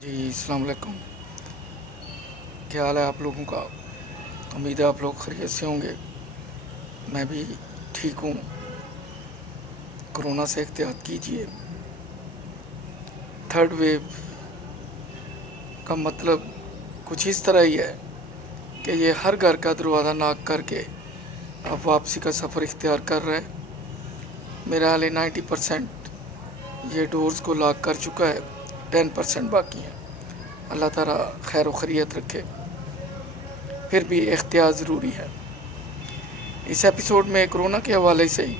जी अस्सलाम वालेकुम। क्या हाल है आप लोगों का? उम्मीद है आप लोग खैरियत से होंगे। मैं भी ठीक हूँ। कोरोना से एहतियात कीजिए। थर्ड वेव का मतलब कुछ इस तरह ही है कि ये हर घर का दरवाज़ा नॉक करके अब वापसी का सफ़र इख्तियार कर रहा है। मेरा हाल 90% ये डोर्स को लॉक कर चुका है, 10% बाकी हैं। अल्लाह ताला खैर व खैरियत रखे। फिर भी एहतियात ज़रूरी है। इस एपिसोड में कोरोना के हवाले से ही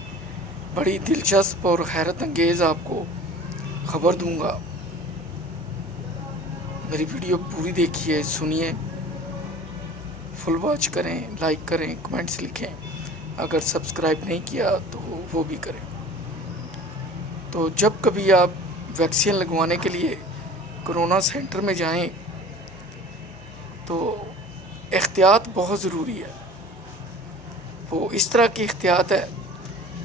बड़ी दिलचस्प और हैरत अंगेज़ आपको खबर दूंगा। मेरी वीडियो पूरी देखिए, सुनिए, फुल वॉच करें, लाइक करें, कमेंट्स लिखें। अगर सब्सक्राइब नहीं किया तो वो भी करें। तो जब कभी आप वैक्सीन लगवाने के लिए कोरोना सेंटर में जाएं तो एहतियात बहुत ज़रूरी है। वो इस तरह की एहतियात है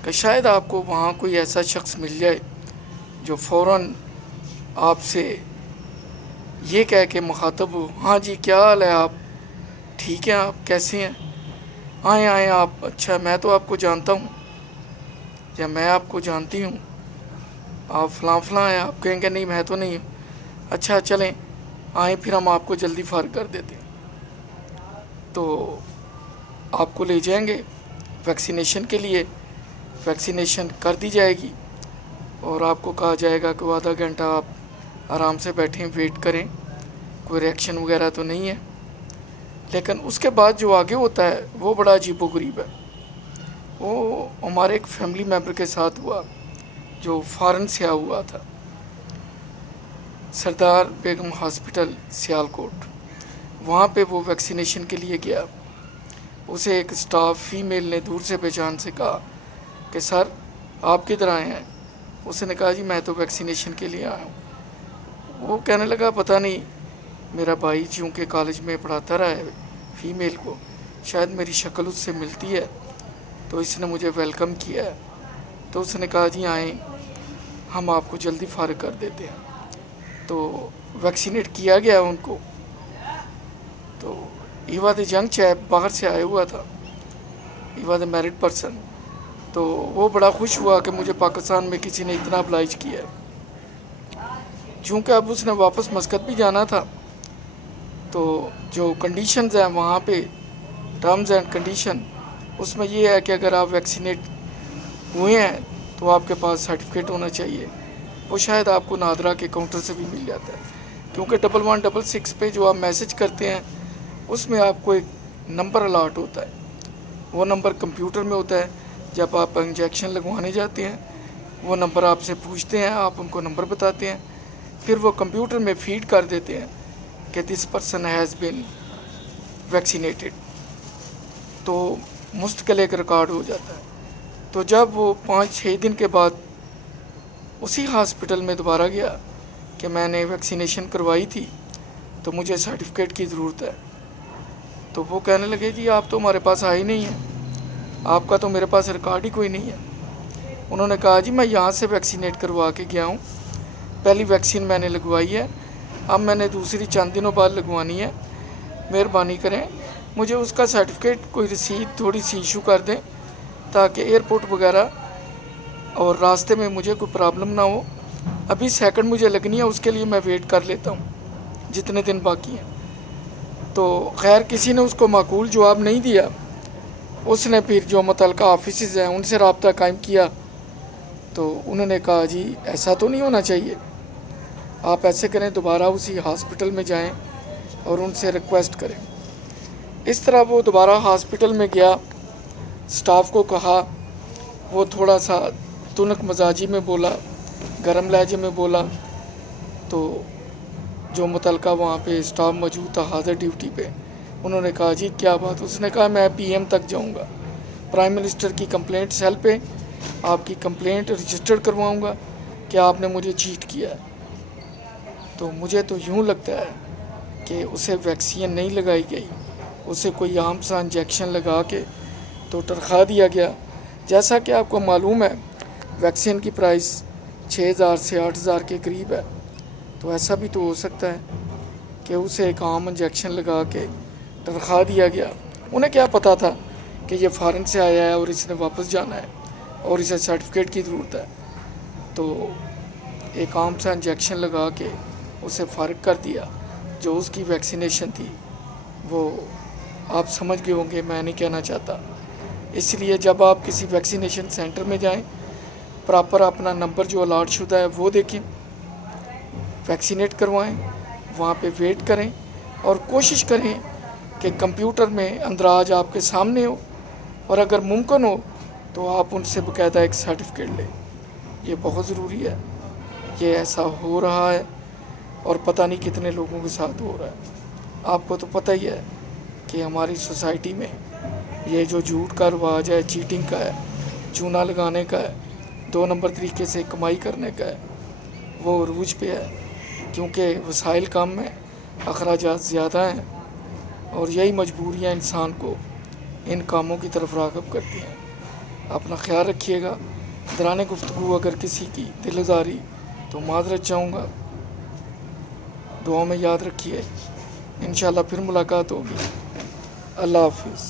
कि शायद आपको वहाँ कोई ऐसा शख्स मिल जाए जो फ़ौरन आपसे ये कह के मुखातब हो, हाँ जी क्या हाल है, आप ठीक हैं, आप कैसे हैं, आए आए आप, अच्छा मैं तो आपको जानता हूँ या मैं आपको जानती हूँ, आप फ़लाँ हैं। आप कहेंगे नहीं मैं तो नहीं हूँ। अच्छा चलें आए, फिर हम आपको जल्दी फारिग कर देते हैं। तो आपको ले जाएंगे वैक्सीनेशन के लिए, वैक्सीनेशन कर दी जाएगी और आपको कहा जाएगा कि आधा घंटा आप आराम से बैठें, वेट करें, कोई रिएक्शन वगैरह तो नहीं है। लेकिन उसके बाद जो आगे होता है वो बड़ा अजीबोगरीब है। वो हमारे एक फैमिली मेम्बर के साथ हुआ जो फ़ॉरेन से आया हुआ था, सरदार बेगम हॉस्पिटल सियालकोट। वहाँ पे वो वैक्सीनेशन के लिए गया। उसे एक स्टाफ फ़ीमेल ने दूर से पहचान से कहा कि सर आप किधर आए हैं? उसने कहा जी मैं तो वैक्सीनेशन के लिए आया हूँ। वो कहने लगा पता नहीं, मेरा भाई चूँकि कॉलेज में पढ़ाता रहा है फ़ीमेल को, शायद मेरी शक्ल उससे मिलती है तो इसने मुझे वेलकम किया है। तो उसने कहा जी आएँ, हम आपको जल्दी फारिग कर देते हैं। तो वैक्सीनेट किया गया उनको। तो he was the young chap, बाहर से आया हुआ था, he was the married person. तो वो बड़ा खुश हुआ कि मुझे पाकिस्तान में किसी ने इतना अब्लाइज किया है। चूँकि अब उसने वापस मस्कत भी जाना था तो जो कंडीशंस हैं वहाँ पे, टर्म्स एंड कंडीशन, उसमें ये है कि अगर आप वैक्सीनेट हुए हैं तो आपके पास सर्टिफिकेट होना चाहिए। वो शायद आपको नादरा के काउंटर से भी मिल जाता है, क्योंकि 1166 पे जो आप मैसेज करते हैं उसमें आपको एक नंबर अलाट होता है। वो नंबर कंप्यूटर में होता है। जब आप इंजेक्शन लगवाने जाते हैं वो नंबर आपसे पूछते हैं, आप उनको नंबर बताते हैं, फिर वो कंप्यूटर में फीड कर देते हैं कि this person has been vaccinated. तो मुस्तकिल एक रिकॉर्ड हो जाता है। तो जब वो 5-6 दिन के बाद उसी हॉस्पिटल में दोबारा गया कि मैंने वैक्सीनेशन करवाई थी तो मुझे सर्टिफिकेट की ज़रूरत है, तो वो कहने लगे जी आप तो हमारे पास आए नहीं हैं, आपका तो मेरे पास रिकॉर्ड ही कोई नहीं है। उन्होंने कहा जी मैं यहाँ से वैक्सीनेट करवा के गया हूँ, पहली वैक्सीन मैंने लगवाई है, अब मैंने दूसरी चंद दिनों बाद लगवानी है, मेहरबानी करें मुझे उसका सर्टिफिकेट कोई रसीद थोड़ी सी इशू कर दें ताकि एयरपोर्ट वगैरह और रास्ते में मुझे कोई प्रॉब्लम ना हो। अभी सेकंड मुझे लगनी है, उसके लिए मैं वेट कर लेता हूँ जितने दिन बाकी हैं। तो खैर किसी ने उसको माकूल जवाब नहीं दिया। उसने फिर जो मुतल्लिका ऑफिस हैं उनसे रब्ता कायम किया तो उन्होंने कहा जी ऐसा तो नहीं होना चाहिए, आप ऐसे करें दोबारा उसी हॉस्पिटल में जाएं और उनसे रिक्वेस्ट करें। इस तरह वो दोबारा हॉस्पिटल में गया, स्टाफ को कहा, वो थोड़ा सा तुनक मजाजी में बोला, गर्म लहजे में बोला। तो जो मुतल्लिका वहाँ पे स्टाफ मौजूद था हाज़िर ड्यूटी पे, उन्होंने कहा जी क्या बात? उसने कहा मैं पीएम तक जाऊँगा, प्राइम मिनिस्टर की कंप्लेंट सेल पे आपकी कंप्लेंट रजिस्टर करवाऊँगा कि आपने मुझे चीट किया है। तो मुझे तो यूँ लगता है कि उसे वैक्सीन नहीं लगाई गई, उसे कोई आम सा इंजेक्शन लगा के तो तरखा दिया गया। जैसा कि आपको मालूम है वैक्सीन की प्राइस 6000 से 8000 के करीब है। تو ایسا بھی تو ہو سکتا ہے کہ اسے ایک عام انجیکشن لگا کے تنخواہ دیا گیا. انہیں کیا پتہ تھا کہ یہ فارن سے آیا ہے اور اس نے واپس جانا ہے اور اسے سرٹیفکیٹ کی ضرورت ہے. تو ایک عام سا انجیکشن لگا کے اسے فارغ کر دیا. جو اس کی ویکسینیشن تھی وہ آپ سمجھ گئے ہوں گے، میں نہیں کہنا چاہتا. اس لیے جب آپ کسی ویکسینیشن سینٹر میں جائیں، پراپر اپنا نمبر جو الاٹ شدہ ہے وہ دیکھیں، ویکسینیٹ کروائیں، وہاں پہ ویٹ کریں اور کوشش کریں کہ کمپیوٹر میں اندراج آپ کے سامنے ہو، اور اگر ممکن ہو تو آپ ان سے باقاعدہ ایک سرٹیفکیٹ لیں. یہ بہت ضروری ہے. یہ ایسا ہو رہا ہے اور پتہ نہیں کتنے لوگوں کے ساتھ ہو رہا ہے. آپ کو تو پتہ ہی ہے کہ ہماری سوسائٹی میں یہ جو جھوٹ کا رواج ہے، چیٹنگ کا ہے، چونا لگانے کا ہے، 2 نمبر طریقے سے کمائی کرنے کا ہے، وہ عروج پہ ہے. کیونکہ وسائل کم ہیں، اخراجات زیادہ ہیں، اور یہی مجبوریاں انسان کو ان کاموں کی طرف راغب کرتی ہیں. اپنا خیال رکھیے گا. دوران گفتگو اگر کسی کی دل آزاری تو معذرت چاہوں گا. دعاؤں میں یاد رکھیے. انشاءاللہ پھر ملاقات ہوگی. اللہ حافظ.